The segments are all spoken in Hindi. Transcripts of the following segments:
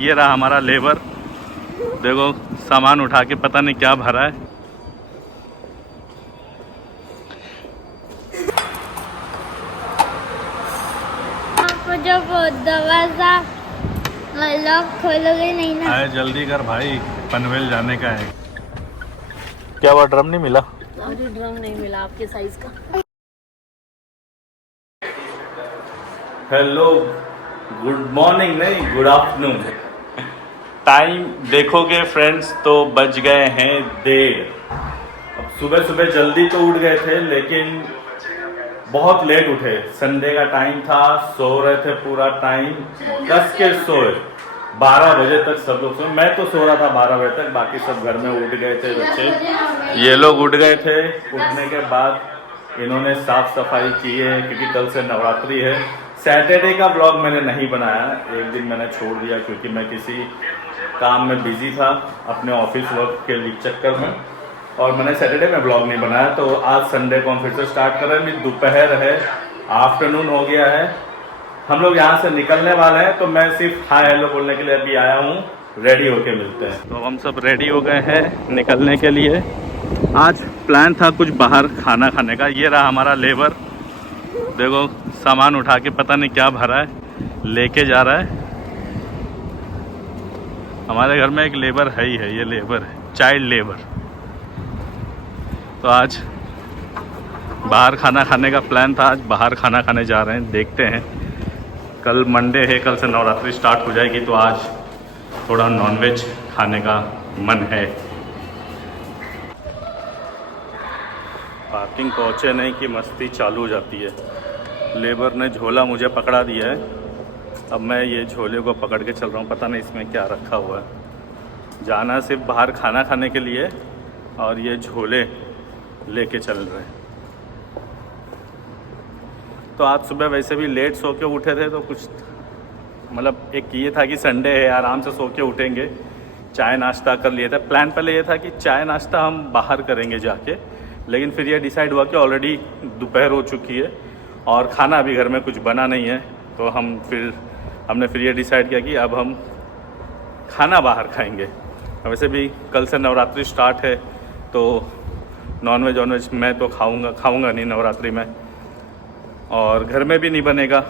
ये रहा हमारा लेबर, देखो सामान उठा के पता नहीं क्या भरा है। आपको जब दरवाजा लॉक खोलोगे नहीं ना। आए जल्दी कर भाई, पनवेल जाने का है। क्या हुआ, ड्रम नहीं मिला? अरे ड्रम नहीं मिला आपके साइज का। हेलो, गुड मॉर्निंग नहीं, गुड आफ्टरनून। टाइम देखोगे फ्रेंड्स तो बज गए हैं 1:30। अब सुबह सुबह जल्दी तो उठ गए थे लेकिन बहुत लेट उठे। संडे का टाइम था, सो रहे थे पूरा टाइम, कस के सोए। 12 बजे तक सब लोग सोए, मैं तो सो रहा था 12 बजे तक, बाकी सब घर में उठ गए थे बच्चे। ये लोग उठ गए थे। उठने के बाद इन्होंने साफ सफाई की है क्योंकि कल से नवरात्रि है। सैटरडे का व्लॉग मैंने नहीं बनाया, एक दिन मैंने छोड़ दिया क्योंकि मैं किसी काम में बिजी था अपने ऑफिस वर्क के चक्कर में, और मैंने सैटरडे में व्लॉग नहीं बनाया। तो आज संडे को हम फिर से स्टार्ट कर रहे हैं। दोपहर है, आफ्टरनून हो गया है, हम लोग यहाँ से निकलने वाले हैं। तो मैं सिर्फ हाय हेलो बोलने के लिए अभी आया हूँ, रेडी होके मिलते हैं। तो हम सब रेडी हो गए हैं निकलने के लिए। आज प्लान था कुछ बाहर खाना खाने का। ये रहा हमारा लेबर, देखो सामान उठा के पता नहीं क्या भरा है, लेके जा रहा है। हमारे घर में एक लेबर है ही है, ये लेबर है, चाइल्ड लेबर। तो आज बाहर खाना खाने का प्लान था, आज बाहर खाना खाने जा रहे हैं, देखते हैं। कल मंडे है, कल से नवरात्रि स्टार्ट हो जाएगी, तो आज थोड़ा नॉनवेज खाने का मन है। पार्किंग पहुँचे नहीं कि मस्ती चालू हो जाती है। लेबर ने झोला मुझे पकड़ा दिया है, अब मैं ये झोले को पकड़ के चल रहा हूँ, पता नहीं इसमें क्या रखा हुआ है। जाना सिर्फ बाहर खाना खाने के लिए, और ये झोले लेके चल रहे हैं। तो आज सुबह वैसे भी लेट सो के उठे थे, तो कुछ मतलब एक ये था कि संडे है, आराम से सो के उठेंगे, चाय नाश्ता कर लिए थे। प्लान पहले ये था कि चाय नाश्ता हम बाहर करेंगे जाके, लेकिन फिर ये डिसाइड हुआ कि ऑलरेडी दोपहर हो चुकी है और खाना अभी घर में कुछ बना नहीं है। तो हमने फिर ये डिसाइड किया कि अब हम खाना बाहर खाएंगे। वैसे भी कल से नवरात्रि स्टार्ट है, तो नॉनवेज मैं तो खाऊंगा नहीं नवरात्रि में, और घर में भी नहीं बनेगा,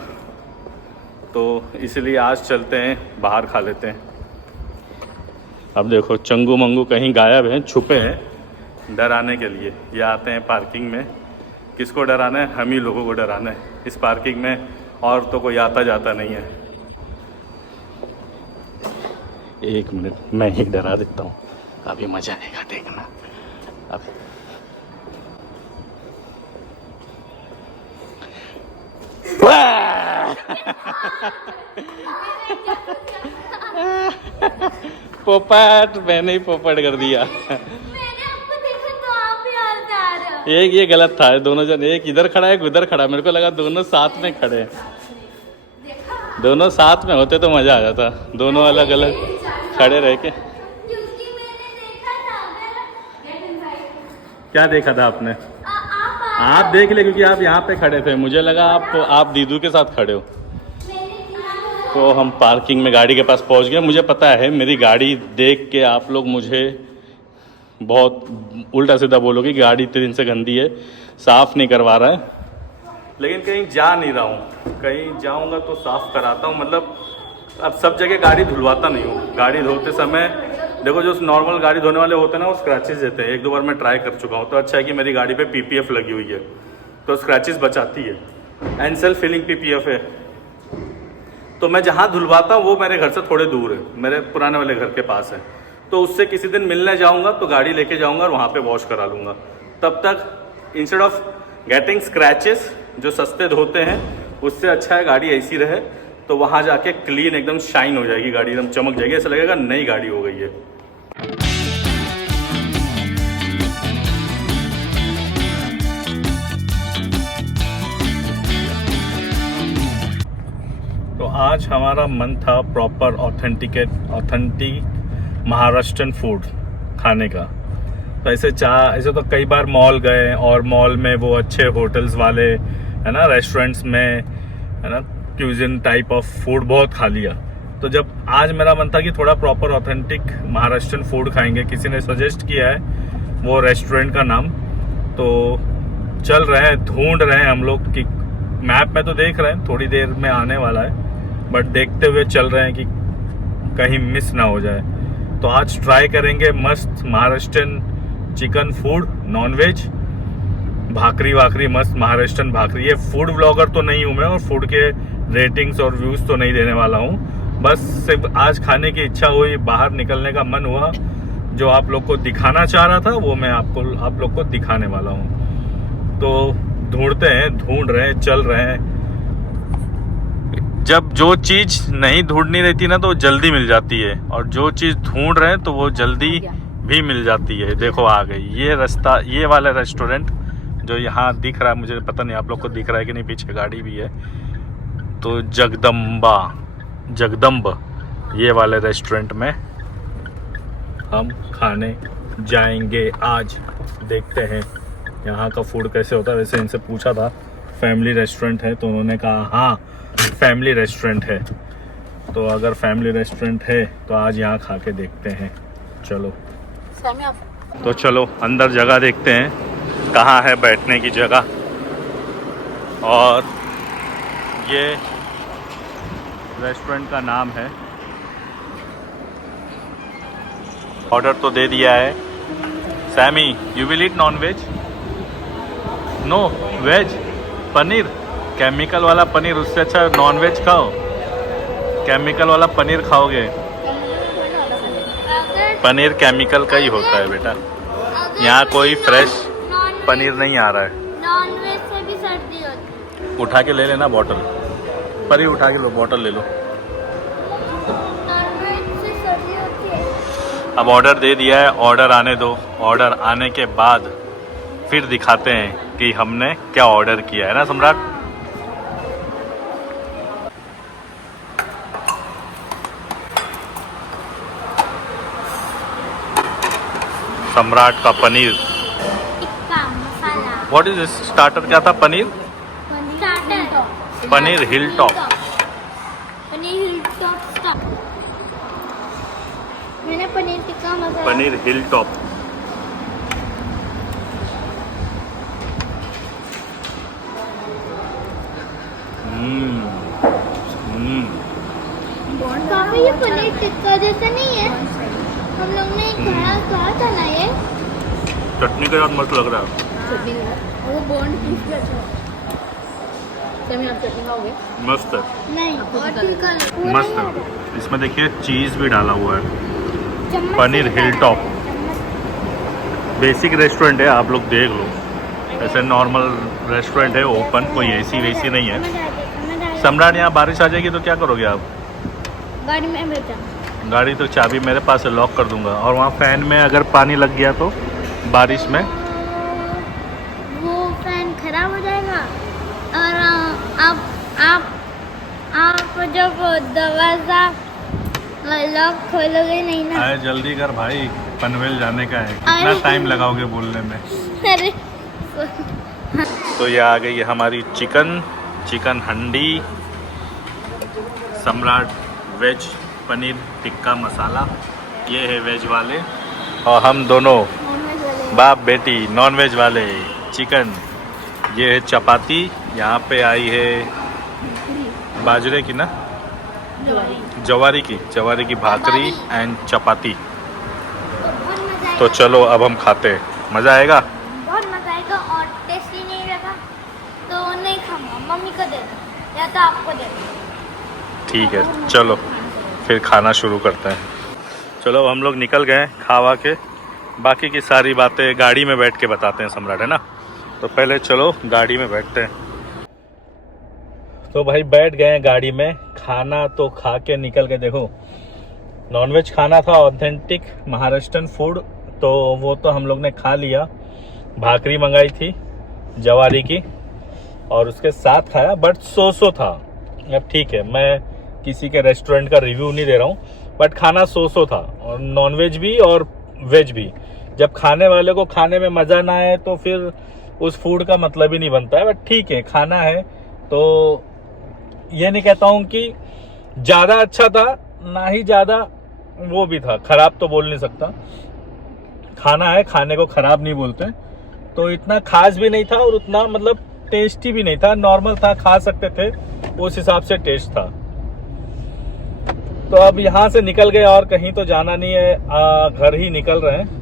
तो इसलिए आज चलते हैं बाहर खा लेते हैं। अब देखो चंगू मंगू कहीं गायब हैं, छुपे हैं डराने के लिए। ये आते हैं पार्किंग में, किसको डराना है? हम ही लोगों को डराना है। इस पार्किंग में और तो कोई आता जाता नहीं है। एक मिनट, मैं ही डरा देता हूँ, अभी मजा आएगा देखना। अभी पोपट, मैंने ही पोपट कर दिया। मैंने आपको देखा तो आप ही आ रहे हो। एक ये गलत था, दोनों जन, एक इधर खड़ा है एक उधर खड़ा, मेरे को लगा दोनों साथ में खड़े हैं। दोनों साथ में होते तो मजा आ जाता, दोनों अलग अलग खड़े रह के। क्योंकि मैंने देखा था, गेट इनसाइड। क्या देखा था आपने? आप आप देख ले, क्योंकि आप यहाँ पे खड़े थे, मुझे लगा आप दीदू के साथ खड़े हो। तो हम पार्किंग में गाड़ी के पास पहुँच गए। मुझे पता है मेरी गाड़ी देख के आप लोग मुझे बहुत उल्टा सीधा बोलोगे कि गाड़ी इतने दिन से गंदी है, साफ़ नहीं करवा रहा है। लेकिन कहीं जा नहीं रहा हूँ, कहीं जाऊँगा तो साफ़ कराता हूँ। मतलब अब सब जगह गाड़ी धुलवाता नहीं हूँ। गाड़ी धोते समय देखो, जो नॉर्मल गाड़ी धोने वाले होते हैं ना, वो स्क्रैचेस देते हैं। 1-2 बार मैं ट्राई कर चुका हूँ, तो अच्छा है कि मेरी गाड़ी पे PPF लगी हुई है, तो स्क्रैचेस बचाती है। एंड सेल्फ फिलिंग PPF है। तो मैं जहाँ धुलवाता हूँ वो मेरे घर से थोड़े दूर है, मेरे पुराने वाले घर के पास है। तो उससे किसी दिन मिलने जाऊँगा तो गाड़ी लेके जाऊँगा और वहाँ पे वॉश करा लूँगा। तब तक इंस्टेड ऑफ गेटिंग स्क्रैचेस जो सस्ते धोते हैं, उससे अच्छा है गाड़ी ऐसी रहे, तो वहाँ जाके क्लीन एकदम शाइन हो जाएगी गाड़ी, एकदम चमक जाएगी, ऐसा लगेगा नई गाड़ी हो गई है। तो आज हमारा मन था प्रॉपर ऑथेंटिक महाराष्ट्रन फूड खाने का। तो ऐसे तो कई बार मॉल गए, और मॉल में वो अच्छे होटल्स वाले है ना, रेस्टोरेंट्स में है ना, क्यूजिन टाइप ऑफ फूड बहुत खा लिया। तो जब आज मेरा मन था कि थोड़ा प्रॉपर ऑथेंटिक महाराष्ट्रियन फूड खाएंगे, किसी ने सजेस्ट किया है वो रेस्टोरेंट का नाम, तो चल रहे हैं, ढूंढ रहे हैं हम लोग कि मैप में तो देख रहे हैं थोड़ी देर में आने वाला है, बट देखते हुए चल रहे हैं कि कहीं मिस ना हो जाए। तो आज ट्राई करेंगे मस्त महाराष्ट्रियन चिकन फूड, नॉनवेज, भाकरी वाकरी मस्त महाराष्ट्रियन भाकरी। ये फूड ब्लॉगर तो नहीं हूँ मैं और फूड के रेटिंग्स और व्यूज़ तो नहीं देने वाला हूँ, बस सिर्फ आज खाने की इच्छा हुई, बाहर निकलने का मन हुआ, जो आप लोग को दिखाना चाह रहा था वो मैं आप लोग को दिखाने वाला हूँ। तो ढूंढते हैं, ढूंढ रहे हैं, चल रहे हैं। जब जो चीज नहीं ढूंढनी रहती ना तो वो जल्दी मिल जाती है, और जो चीज ढूंढ रहे हैं तो वो जल्दी भी मिल जाती है। देखो आ गई ये रास्ता, ये वाला रेस्टोरेंट जो यहाँ दिख रहा है, मुझे पता नहीं आप लोग को दिख रहा है कि नहीं, पीछे गाड़ी भी है। तो जगदम्ब ये वाले रेस्टोरेंट में हम खाने जाएंगे आज। देखते हैं यहाँ का फूड कैसे होता है। वैसे इनसे पूछा था फैमिली रेस्टोरेंट है, तो उन्होंने कहा हाँ फैमिली रेस्टोरेंट है। तो अगर फैमिली रेस्टोरेंट है तो आज यहाँ खा के देखते हैं। चलो तो चलो अंदर जगह देखते हैं कहाँ है बैठने की जगह। और ये रेस्टोरेंट का नाम है, ऑर्डर तो दे दिया है। Sammy you will eat non veg? No veg, पनीर, केमिकल वाला पनीर, उससे अच्छा नॉन वेज खाओ। केमिकल वाला पनीर खाओगे? पनीर केमिकल का ही होता है बेटा, यहाँ कोई फ्रेश पनीर नहीं आ रहा है। नॉन वेज से भी सर्दी होती है। उठा के ले लेना बॉटल, पर ही उठा के लो, बॉटल ले लो। नॉन वेज से सर्दी होती है। अब ऑर्डर दे दिया है, ऑर्डर आने दो। ऑर्डर आने के बाद फिर दिखाते हैं कि हमने क्या ऑर्डर किया है ना सम्राट। सम्राट का paneer, tikka masala, what is starter क्या था? Paneer starter, paneer hill top. Paneer hill top starter. मैंने पनीर टिक्का मसाला, पनीर हिल टॉप। काफी ये पनीर टिक्का जैसा नहीं है। हम लोग ने कहा था ना ये चटनी के साथ मस्त लग रहा है। वो बॉन्ड पीस भी अच्छा है। सैमी आप चटनी खाओगे? मस्त है, नहीं और टिक्का मस्त है। इसमें देखिए चीज़ भी डाला हुआ है। चम्मच पनीर से हिल डाला टॉप। है, चम्मच। बेसिक रेस्टोरेंट है, आप लोग देख लो। ऐसे नॉर्मल रेस्टोरेंट है, ओपन, कोई एसी वैसी नहीं है। समझ आ गया। सम्राट यहाँ बारिश आ जाएगी तो क्या करोगे आप? गाड़ी में बैठा। गाड़ी तो चाबी मेरे पास है, लॉक कर दूंगा। और वहाँ फैन में अगर पानी लग गया तो बारिश में वो फैन खराब हो जाएगा। और आप जब दरवाजा लॉक खोलोगे नहीं ना। आए जल्दी कर भाई, पनवेल जाने का है। कितना टाइम लगाओगे बोलने में? अरे तो ये आ गई है हमारी चिकन हंडी। सम्राट वेज पनीर टिक्का मसाला, ये है वेज वाले, और हम दोनों बाप बेटी नॉन वेज वाले चिकन। ये है चपाती, यहाँ पे आई है बाजरे की ना, जवारी की भाकरी एंड चपाती। तो चलो अब हम खाते हैं, मज़ा आएगा। बहुत मजा आएगा। और टेस्टी नहीं लगा तो नहीं खाऊंगा, मम्मी को दे दो या तो आपको दे दो। ठीक है चलो फिर खाना शुरू करते हैं। चलो हम लोग निकल गए खावा के, बाकी की सारी बातें गाड़ी में बैठ के बताते हैं सम्राट, है ना। तो पहले चलो गाड़ी में बैठते हैं। तो भाई बैठ गए हैं गाड़ी में, खाना तो खा के निकल के, देखो नॉनवेज खाना था, ऑथेंटिक महाराष्ट्रियन फूड, तो वो तो हम लोग ने खा लिया। भाकरी मंगाई थी जवारी की और उसके साथ खाया, बट सो था। अब ठीक है, मैं किसी के रेस्टोरेंट का रिव्यू नहीं दे रहा हूँ, बट खाना सो था, और नॉनवेज भी और वेज भी। जब खाने वाले को खाने में मज़ा ना आए तो फिर उस फूड का मतलब ही नहीं बनता है। बट ठीक है, खाना है तो ये नहीं कहता हूँ कि ज़्यादा अच्छा था, ना ही ज़्यादा वो भी था, खराब तो बोल नहीं सकता, खाना है, खाने को खराब नहीं बोलते। तो इतना खास भी नहीं था और उतना मतलब टेस्टी भी नहीं था, नॉर्मल था, खा सकते थे, उस हिसाब से टेस्ट था। तो अब यहाँ से निकल गए और कहीं तो जाना नहीं है, घर ही निकल रहे हैं।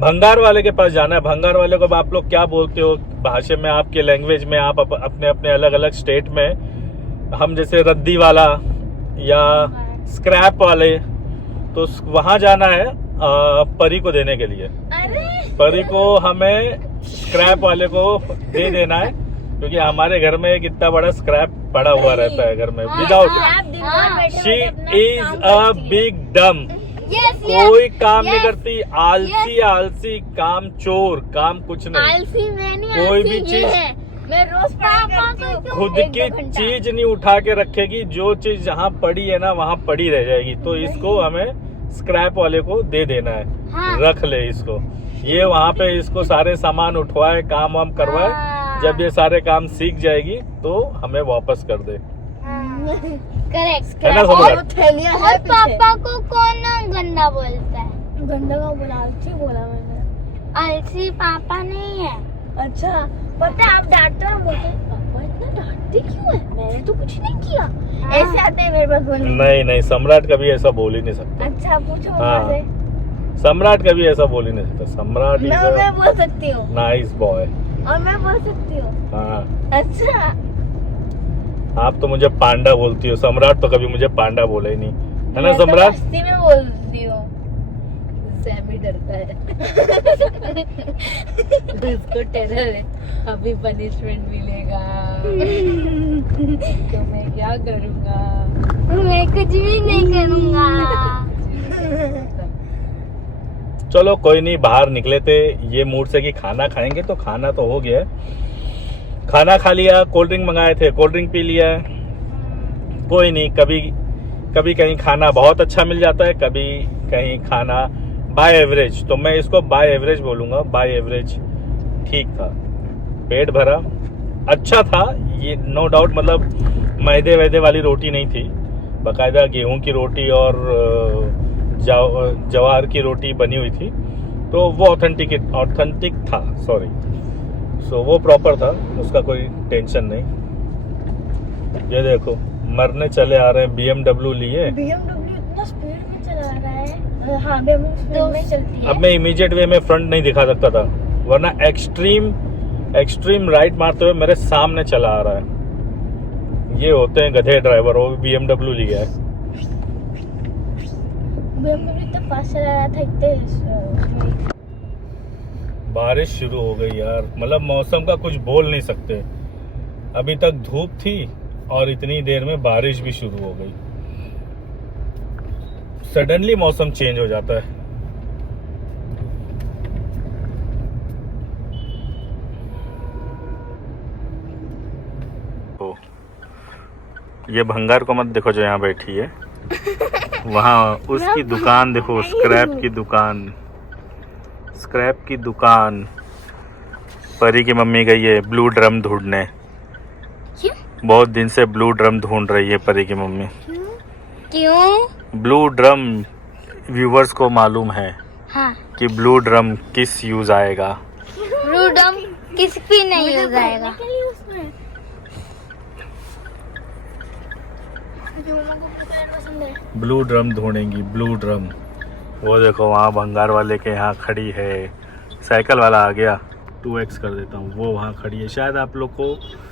भंगार वाले के पास जाना है। भंगार वाले को आप लोग क्या बोलते हो भाषा में, आपके लैंग्वेज में, आप अपने अपने अलग अलग स्टेट में। हम जैसे रद्दी वाला या स्क्रैप वाले, तो वहां जाना है परी को देने के लिए। परी को हमें स्क्रैप वाले को दे देना है, क्योंकि हमारे घर में एक इतना बड़ा स्क्रैप पड़ा हुआ रहता है घर में। Without she is a big डम, कोई काम नहीं करती, आलसी आलसी, काम चोर, काम कुछ नहीं, आलसी मैं नहीं, कोई भी चीज मैं रोज करती हूँ। खुद की चीज नहीं उठा के रखेगी, जो चीज जहाँ पड़ी है ना वहाँ पड़ी रह जाएगी। तो इसको हमें स्क्रैप वाले को दे देना है। हाँ। रख ले इसको, ये वहाँ पे इसको सारे सामान उठवाए, काम वाम करवाए। जब ये सारे काम सीख जाएगी तो हमें वापस कर दे। करेक्ट। है ना और सम्राट? थैलियाँ है और पीछे। पापा को कौन गंदा बोलता है? गंदा का बोला, आलसी बोला मैंने। आलसी पापा नहीं है। अच्छा, पता है आप डांटते हो, बोलते हैं, पापा इतना डांटते क्यों है? मैंने तो कुछ नहीं किया। ऐसे आते हैं मेरे पास बोलने। नहीं नहीं, सम्राट कभी ऐसा बोल ही नहीं सकता। अच्छा पूछो हाँ। मुझसे। सम्राट कभी ऐसा बोल ही नहीं सकता। सम्राट इज मैं बोल सकती हूँ नाइस बॉय। और मैं बोल सकती हूँ। हाँ, अच्छा, आप तो मुझे पांडा बोलती हो, सम्राट तो कभी मुझे पांडा बोला ही नहीं, है ना मैं तो सम्राट? मस्ती में बोलती हूँ। सैमी डरता है। उसको टेरर है, अभी पनिशमेंट मिलेगा। तो मैं क्या करूँगा? मैं कुछ भी नहीं करूँगा। चलो कोई नहीं, बाहर निकले थे ये मूड से कि खाना खाएंगे, तो खाना तो हो गया है। खाना खा लिया, कोल्ड ड्रिंक मंगाए थे, कोल्ड ड्रिंक पी लिया। कोई नहीं, कभी कभी कहीं खाना बहुत अच्छा मिल जाता है, कभी कहीं खाना बाय एवरेज। तो मैं इसको बाय एवरेज बोलूँगा। बाय एवरेज ठीक था, पेट भरा, अच्छा था ये, नो डाउट। मतलब मैदे वैदे वाली रोटी नहीं थी, बाकायदा गेहूं की रोटी और जवार की रोटी बनी हुई थी। तो वो ऑथेंटिक था, सॉरी। सो वो प्रॉपर था, उसका कोई टेंशन नहीं। ये देखो मरने चले आ रहे हैं, BMW लिए। BMW इतना स्पीड में चला रहा है। हाँ, BMW स्पीड में चलती है। अब मैं इमीडिएट वे में फ्रंट नहीं दिखा सकता था, वरना एक्सट्रीम राइट मारते हुए मेरे सामने चला आ रहा है। ये होते हैं गधे ड्राइवर, वो भी BMW लिया है। BMW इतना फास्ट चला रहा था, इतने बारिश शुरू हो गई यार, मतलब मौसम का कुछ बोल नहीं सकते। अभी तक धूप थी और इतनी देर में बारिश भी शुरू हो गई। सडनली मौसम चेंज हो जाता है। ओ, ये भंगार को मत देखो जो यहाँ बैठी है, वहाँ उसकी दुकान देखो, स्क्रैप की दुकान। परी की मम्मी गई है ब्लू ड्रम ढूंढने। बहुत दिन से ब्लू ड्रम ढूंढ रही है परी की मम्मी। क्यों? ब्लू ड्रम, व्यूवर्स को मालूम है हाँ। कि ब्लू ड्रम किस यूज आएगा। ब्लू ड्रम किस भी नहीं हो जाएगा। ब्लू ड्रम ढूंढेंगी, ब्लू ड्रम। वो देखो वहाँ भंगार वाले के यहाँ खड़ी है। साइकिल वाला आ गया, 2x कर देता हूँ। वो वहाँ खड़ी है, शायद आप लोग को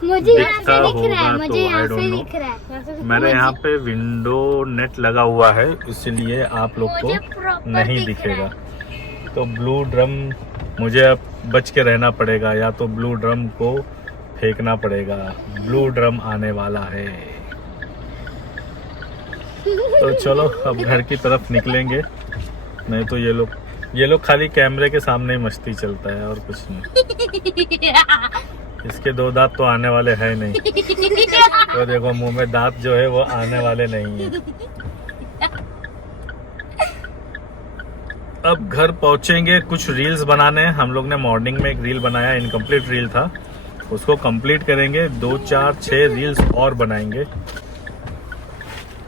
मुझे यहाँ दिखता से दिख रहा है, होगा, मुझे तो यहाँ आई से डोंट नो। दिख रहा है। मेरे यहाँ पे विंडो नेट लगा हुआ है, इसलिए आप लोग मुझे को proper नहीं दिख दिखेगा। रहा है। तो ब्लू ड्रम मुझे अब बच के रहना पड़ेगा, या तो ब्लू ड्रम को फेंकना पड़ेगा। ब्लू ड्रम आने वाला है। तो चलो अब घर की तरफ निकलेंगे। नहीं तो ये लोग खाली कैमरे के सामने ही मस्ती चलता है और कुछ नहीं। इसके 2 दांत तो आने वाले हैं नहीं। तो देखो मुंह में दांत जो है वो आने वाले नहीं है। अब घर पहुंचेंगे, कुछ रील्स बनाने हैं। हम लोग ने मॉर्निंग में एक रील बनाया, इनकम्प्लीट रील था, उसको कंप्लीट करेंगे। 2, 4, 6 रील्स और बनाएंगे।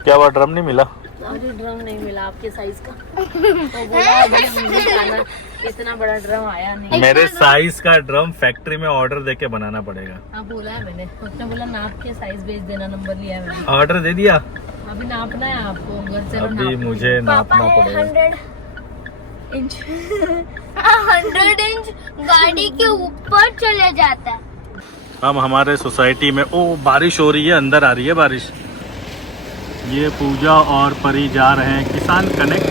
क्या हुआ, ड्रम नहीं मिला? अरे ड्रम नहीं मिला आपके साइज का। तो बोला मुझे खाना, इतना बड़ा ड्रम आया नहीं। मेरे साइज का ड्रम फैक्ट्री में ऑर्डर देके बनाना पड़ेगा। हाँ बोला है मैंने, उसने बोला नाप के साइज भेज देना, नंबर लिया है मैंने। ऑर्डर दे दिया? अभी नापना है आपको, घर से अभी मुझे नापना पड़ेगा। 100 इंच 100 इंच गाड़ी के ऊपर चले जाता है। हम हमारे सोसाइटी में, ओ बारिश हो रही है, अंदर आ रही है बारिश। ये पूजा और परी जा रहे हैं किसान कनेक्ट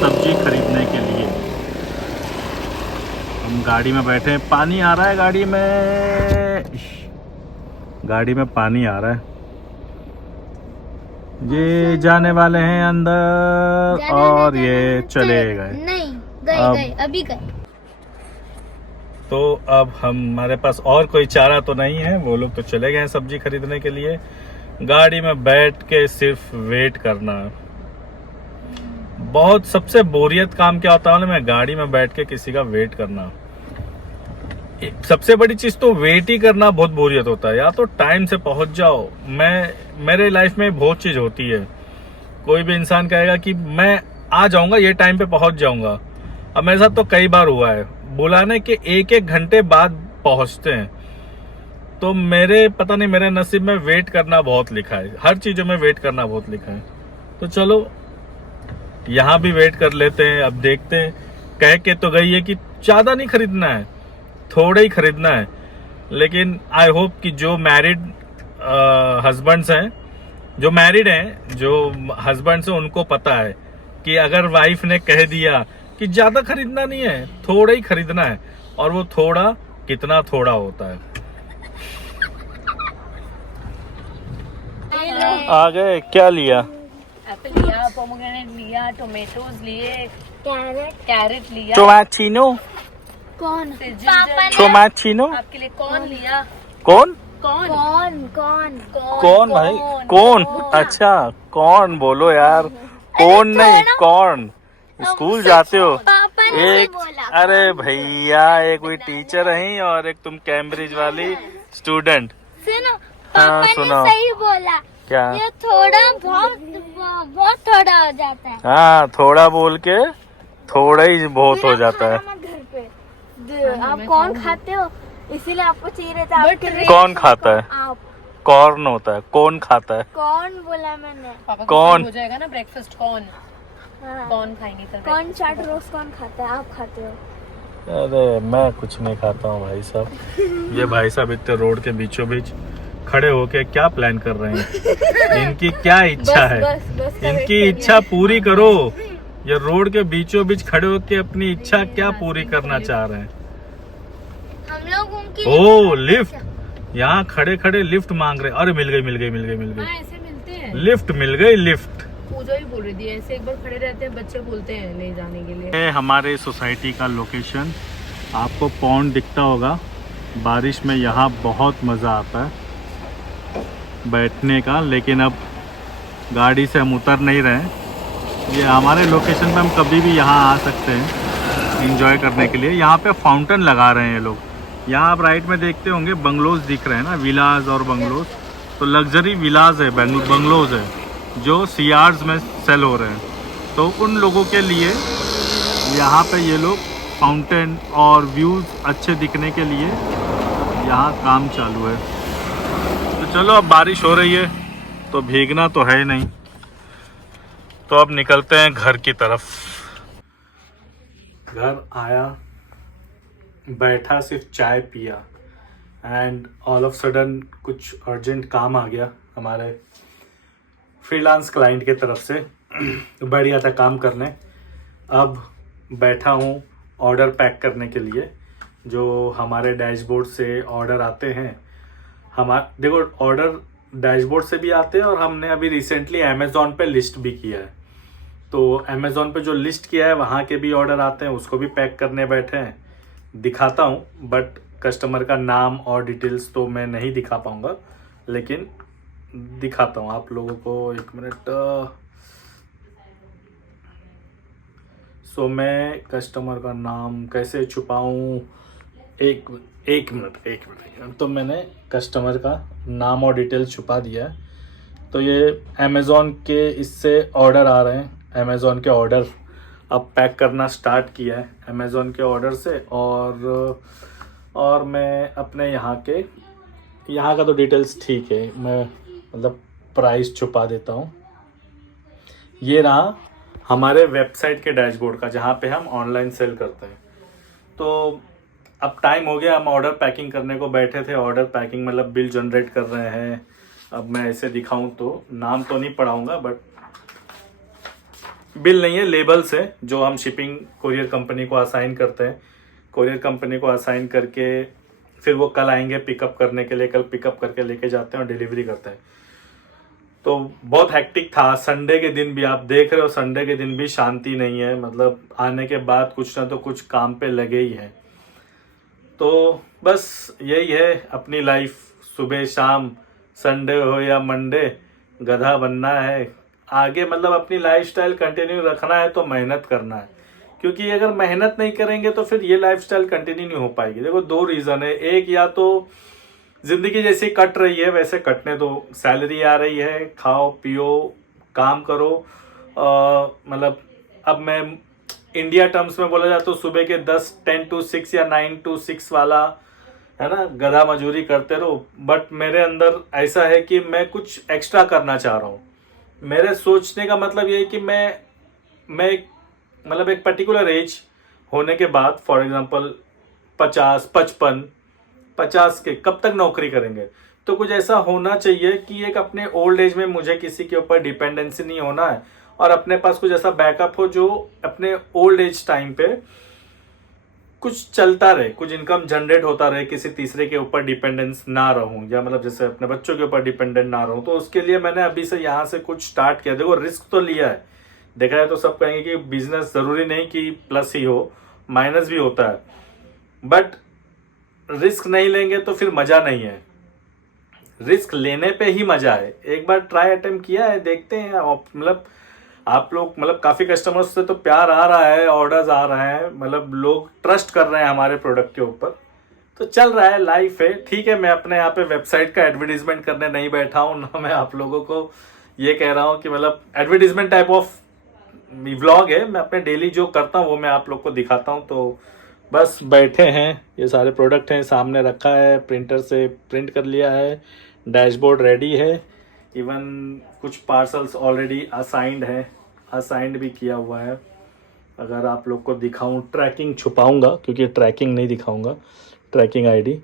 सब्जी खरीदने के लिए। हम गाड़ी में बैठे हैं, पानी आ रहा है गाड़ी में, गाड़ी में पानी आ रहा है। ये जाने वाले हैं अंदर और ये चले गए। नहीं अब- गए अभी गए। तो अब हमारे पास और कोई चारा तो नहीं है, वो लोग तो चले गए हैं सब्जी खरीदने के लिए। गाड़ी में बैठ के सिर्फ वेट करना। बहुत सबसे बोरियत काम क्या होता है ना, मैं गाड़ी में बैठ के किसी का वेट करना। सबसे बड़ी चीज तो वेट ही करना बहुत बोरियत होता है। या तो टाइम से पहुंच जाओ। मेरे लाइफ में बहुत चीज होती है। कोई भी इंसान कहेगा कि मैं आ जाऊंगा, ये टाइम पे पहुंच जाऊंगा। अब मेरे साथ तो कई बार हुआ है, बुलाने के एक घंटे बाद पहुंचते हैं। तो पता नहीं मेरे नसीब में वेट करना बहुत लिखा है, हर चीजों में वेट करना बहुत लिखा है। तो चलो यहाँ भी वेट कर लेते हैं। अब देखते हैं, कह के तो गई है कि ज्यादा नहीं खरीदना है, थोड़ा ही खरीदना है। लेकिन आई होप कि जो मैरिड हस्बैंड्स हैं, जो मैरिड हैं, जो हस्बैंड्स हैं, उनको पता है कि अगर वाइफ ने कह दिया कि ज्यादा खरीदना नहीं है, थोड़ा ही खरीदना है, और वो थोड़ा कितना थोड़ा होता है। आ गए, क्या लिया? एप्पल लिया, पोमोग्रेनेट लिया, टोमेटोज लिए, कैरेट लिया, टोमाचिनो, कौन जिंजर पापा लिया। ने टोमाचिनो। आपके लिए कौन लिया? कौन कौन कौन भाई? कौन? अच्छा कौन बोलो यार, कौन नहीं, कौन। स्कूल जाते हो? पापा ने एक, बोला। अरे भैया, एक कोई टीचर है और एक तुम कैम्ब्रिज वाली स्टूडेंट। सुनो, हाँ, पापा सुनो। ने सही बोला। क्या? ये थोड़ा बहुत थोड़ा हो जाता है। हाँ, थोड़ा बोल के थोड़ा ही बहुत हो जाता है। घर पे आप कौन खाते हो, इसीलिए आपको चाहिए रहता है। कौन खाता है? आप कॉर्न होता है, कौन खाता है? कौन बोला मैंने? पापा कौन? हो जाएगा ना ब्रेकफास्ट। कौन हाँ। कौन खाएंगे सर? कौन चाट रोज कौन खाता है? आप खाते हो? अरे मैं कुछ नहीं खाता हूँ भाई साहब। ये भाई साहब इतने रोड के बीचों बीच खड़े होके क्या प्लान कर रहे हैं? इनकी क्या इच्छा है? बस इनकी इच्छा पूरी करो। ये रोड के बीचों बीच खड़े होके अपनी इच्छा क्या पूरी करना चाह रहे हैं? हम लोग उनकी ओ लिफ्ट, यहाँ खड़े खड़े लिफ्ट मांग रहे। अरे मिल गई मिल गई मिल गई मिल गई, ऐसे मिलते हैं। लिफ्ट मिल गई, लिफ्ट। पूजा भी बोल रही थी ऐसे, एक बार खड़े रहते हैं, बच्चे बोलते हैं ले जाने के लिए। है हमारे सोसाइटी का लोकेशन। आपको पॉन्ड दिखता होगा, बारिश में यहाँ बहुत मज़ा आता है बैठने का। लेकिन अब गाड़ी से हम उतर नहीं रहे। ये हमारे लोकेशन पे हम कभी भी यहाँ आ सकते हैं एंजॉय करने के लिए। यहाँ पे फाउंटेन लगा रहे हैं ये लोग। यहाँ आप राइट में देखते होंगे बंगलोज दिख रहे हैं ना, विलाज और बंगलोज। तो लग्जरी विलाज है, बंगलोज है, जो सीआर्स में सेल हो रहे हैं। तो उन लोगों के लिए यहाँ पे ये लोग फाउंटेन और व्यूज़ अच्छे दिखने के लिए यहाँ काम चालू है। तो चलो, अब बारिश हो रही है तो भीगना तो है ही नहीं। तो अब निकलते हैं घर की तरफ। घर आया, बैठा, सिर्फ चाय पिया, एंड ऑल ऑफ सडन कुछ अर्जेंट काम आ गया हमारे फ्रीलांस क्लाइंट के तरफ से। बैठ गया था काम करने। अब बैठा हूँ ऑर्डर पैक करने के लिए। जो हमारे डैशबोर्ड से ऑर्डर आते हैं, देखो ऑर्डर डैशबोर्ड से भी आते हैं और हमने अभी रिसेंटली अमेज़ॉन पे लिस्ट भी किया है। तो अमेज़ॉन पे जो लिस्ट किया है वहाँ के भी ऑर्डर आते हैं, उसको भी पैक करने बैठे हैं। दिखाता हूँ, बट कस्टमर का नाम और डिटेल्स तो मैं नहीं दिखा पाऊँगा, लेकिन दिखाता हूँ आप लोगों को। एक मिनट। सो मैं कस्टमर का नाम कैसे छुपाऊँ? एक मिनट। तो मैंने कस्टमर का नाम और डिटेल्स छुपा दिया है। तो ये अमेज़ॉन के इससे ऑर्डर आ रहे हैं, अमेज़ॉन के ऑर्डर अब पैक करना स्टार्ट किया है अमेज़ॉन के ऑर्डर से। और मैं अपने यहाँ का तो डिटेल्स ठीक है, मैं मतलब प्राइस छुपा देता हूँ। ये रहा हमारे वेबसाइट के डैशबोर्ड का, जहाँ पे हम ऑनलाइन सेल करते हैं। तो अब टाइम हो गया, हम ऑर्डर पैकिंग करने को बैठे थे। ऑर्डर पैकिंग मतलब बिल जनरेट कर रहे हैं। अब मैं ऐसे दिखाऊं तो नाम तो नहीं पढ़ाऊंगा, बट बिल नहीं है, लेबल्स है जो हम शिपिंग कोरियर कंपनी को असाइन करते हैं। कोरियर कंपनी को असाइन करके फिर वो कल आएंगे पिकअप करने के लिए, कल पिकअप करके लेके जाते हैं और डिलीवरी करते हैं। तो बहुत हेक्टिक था। संडे के दिन भी आप देख रहे हो, संडे के दिन भी शांति नहीं है, मतलब आने के बाद कुछ ना तो कुछ काम पे लगे ही है। तो बस यही है अपनी लाइफ, सुबह शाम, संडे हो या मंडे, गधा बनना है आगे। मतलब अपनी लाइफस्टाइल कंटिन्यू रखना है तो मेहनत करना है, क्योंकि अगर मेहनत नहीं करेंगे तो फिर ये लाइफस्टाइल कंटिन्यू नहीं हो पाएगी। देखो 2 रीज़न है, एक या तो ज़िंदगी जैसी कट रही है वैसे कटने दो, सैलरी आ रही है, खाओ पियो काम करो। मतलब अब मैं इंडिया टर्म्स में बोला जाए तो सुबह के 10 to 6 या 9 to 6 वाला है ना, गधा मजूरी करते रहो। बट मेरे अंदर ऐसा है कि मैं कुछ एक्स्ट्रा करना चाह रहा हूँ। मेरे सोचने का मतलब ये है कि मैं मतलब एक पर्टिकुलर एज होने के बाद, फॉर एग्जांपल 50, 55, 50 के कब तक नौकरी करेंगे, तो कुछ ऐसा होना चाहिए कि एक अपने ओल्ड एज में मुझे किसी के ऊपर डिपेंडेंसी नहीं होना है, और अपने पास कुछ ऐसा बैकअप हो जो अपने ओल्ड एज टाइम पे कुछ चलता रहे, कुछ इनकम जनरेट होता रहे, किसी तीसरे के ऊपर डिपेंडेंस ना रहूं, या मतलब जैसे अपने बच्चों के ऊपर डिपेंडेंट ना रहूं। तो उसके लिए मैंने अभी से यहाँ से कुछ स्टार्ट किया। देखो रिस्क तो लिया है, देखा जाए तो सब कहेंगे कि बिजनेस जरूरी नहीं कि प्लस ही हो, माइनस भी होता है, बट रिस्क नहीं लेंगे तो फिर मजा नहीं है। रिस्क लेने पे ही मजा है। एक बार ट्राई अटेम्प्ट किया है, देखते हैं। मतलब आप लोग, मतलब काफ़ी कस्टमर्स से तो प्यार आ रहा है, ऑर्डर्स आ रहे हैं, मतलब लोग ट्रस्ट कर रहे हैं हमारे प्रोडक्ट के ऊपर, तो चल रहा है, लाइफ है। ठीक है, मैं अपने यहाँ पे वेबसाइट का एडवर्टीजमेंट करने नहीं बैठा हूँ ना, मैं आप लोगों को ये कह रहा हूँ कि मतलब एडवर्टीजमेंट टाइप ऑफ व्लॉग है। मैं अपने डेली जो करता हूँ वो मैं आप लोग को दिखाता हूँ। तो बस बैठे हैं, ये सारे प्रोडक्ट हैं सामने रखा है, प्रिंटर से प्रिंट कर लिया है, डैशबोर्ड रेडी है, इवन कुछ पार्सल्स ऑलरेडी असाइंड है, असाइंड भी किया हुआ है। अगर आप लोग को दिखाऊं, ट्रैकिंग छुपाऊंगा क्योंकि ट्रैकिंग नहीं दिखाऊंगा, ट्रैकिंग आईडी,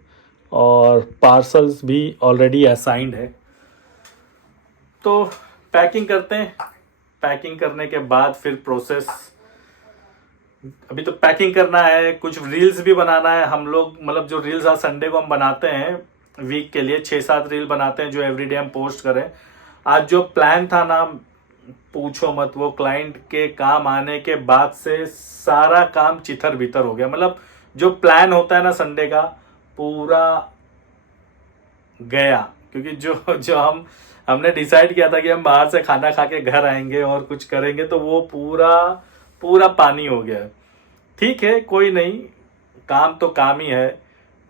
और पार्सल्स भी ऑलरेडी असाइंड है। तो पैकिंग करते हैं, पैकिंग करने के बाद फिर प्रोसेस, अभी तो पैकिंग करना है, कुछ रील्स भी बनाना है हम लोग। मतलब जो रील्स आज संडे को हम बनाते हैं वीक के लिए, 6-7 रील बनाते हैं जो एवरीडे हम पोस्ट करें। आज जो प्लान था ना, पूछो मत, वो क्लाइंट के काम आने के बाद से सारा काम चिथर बितर हो गया। मतलब जो प्लान होता है ना संडे का, पूरा गया, क्योंकि जो हमने डिसाइड किया था कि हम बाहर से खाना खा के घर आएंगे और कुछ करेंगे, तो वो पूरा पानी हो गया। ठीक है, कोई नहीं, काम तो काम ही है,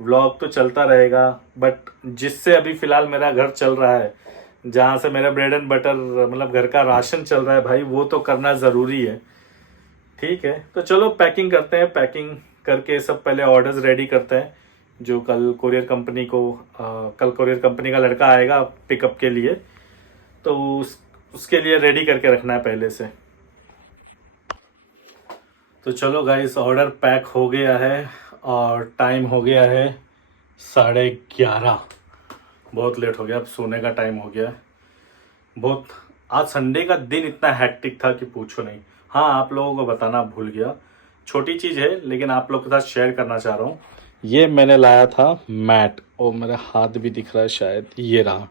व्लॉग तो चलता रहेगा। बट जिससे अभी फिलहाल मेरा घर चल रहा है, जहाँ से मेरा ब्रेड एंड बटर, मतलब घर का राशन चल रहा है भाई, वो तो करना ज़रूरी है। ठीक है, तो चलो पैकिंग करते हैं। पैकिंग करके सब पहले ऑर्डर्स रेडी करते हैं, जो कल कोरियर कंपनी का लड़का आएगा पिकअप के लिए, तो उसके लिए रेडी करके रखना है पहले से। तो चलो गाइस, ऑर्डर पैक हो गया है और टाइम हो गया है 11:30। बहुत लेट हो गया, अब सोने का टाइम हो गया। बहुत आज संडे का दिन इतना हैक्टिक था कि पूछो नहीं। हाँ, आप लोगों को बताना भूल गया, छोटी चीज़ है लेकिन आप लोगों के साथ शेयर करना चाह रहा हूँ। ये मैंने लाया था मैट, और मेरा हाथ भी दिख रहा है शायद, ये रहा।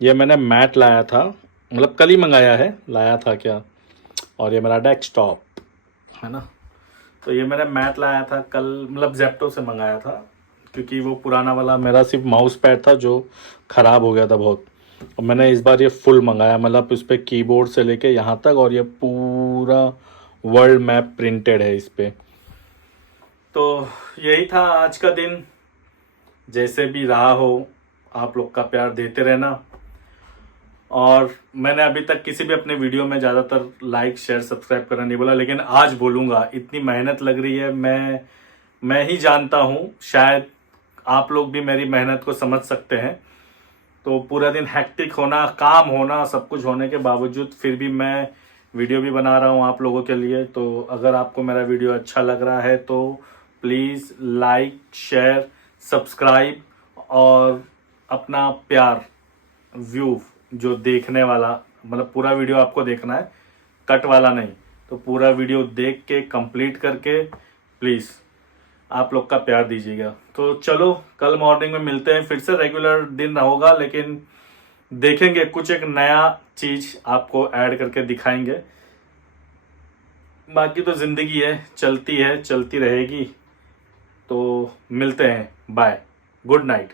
ये मैंने मैट लाया था, मतलब कल ही मंगाया है, लाया था क्या। और ये मेरा डेस्कटॉप है ना, तो ये मैंने मैट लाया था कल, मतलब जेप्टो से मंगाया था, क्योंकि वो पुराना वाला मेरा सिर्फ माउस पैड था जो ख़राब हो गया था बहुत। और मैंने इस बार ये फुल मंगाया, मतलब उस पर कीबोर्ड से लेके यहाँ तक, और ये पूरा वर्ल्ड मैप प्रिंटेड है इस पर। तो यही था आज का दिन। जैसे भी रहा हो, आप लोग का प्यार देते रहना। और मैंने अभी तक किसी भी अपने वीडियो में ज़्यादातर लाइक शेयर सब्सक्राइब करना नहीं बोला, लेकिन आज बोलूँगा। इतनी मेहनत लग रही है, मैं ही जानता हूँ, शायद आप लोग भी मेरी मेहनत को समझ सकते हैं। तो पूरा दिन हेक्टिक होना, काम होना, सब कुछ होने के बावजूद फिर भी मैं वीडियो भी बना रहा हूँ आप लोगों के लिए। तो अगर आपको मेरा वीडियो अच्छा लग रहा है तो प्लीज़ लाइक शेयर सब्सक्राइब और अपना प्यार व्यू जो देखने वाला, मतलब पूरा वीडियो आपको देखना है, कट वाला नहीं। तो पूरा वीडियो देख के कंप्लीट करके प्लीज़ आप लोग का प्यार दीजिएगा। तो चलो कल मॉर्निंग में मिलते हैं, फिर से रेगुलर दिन होगा, लेकिन देखेंगे कुछ एक नया चीज़ आपको ऐड करके दिखाएंगे। बाकी तो ज़िंदगी है, चलती रहेगी। तो मिलते हैं, बाय, गुड नाइट।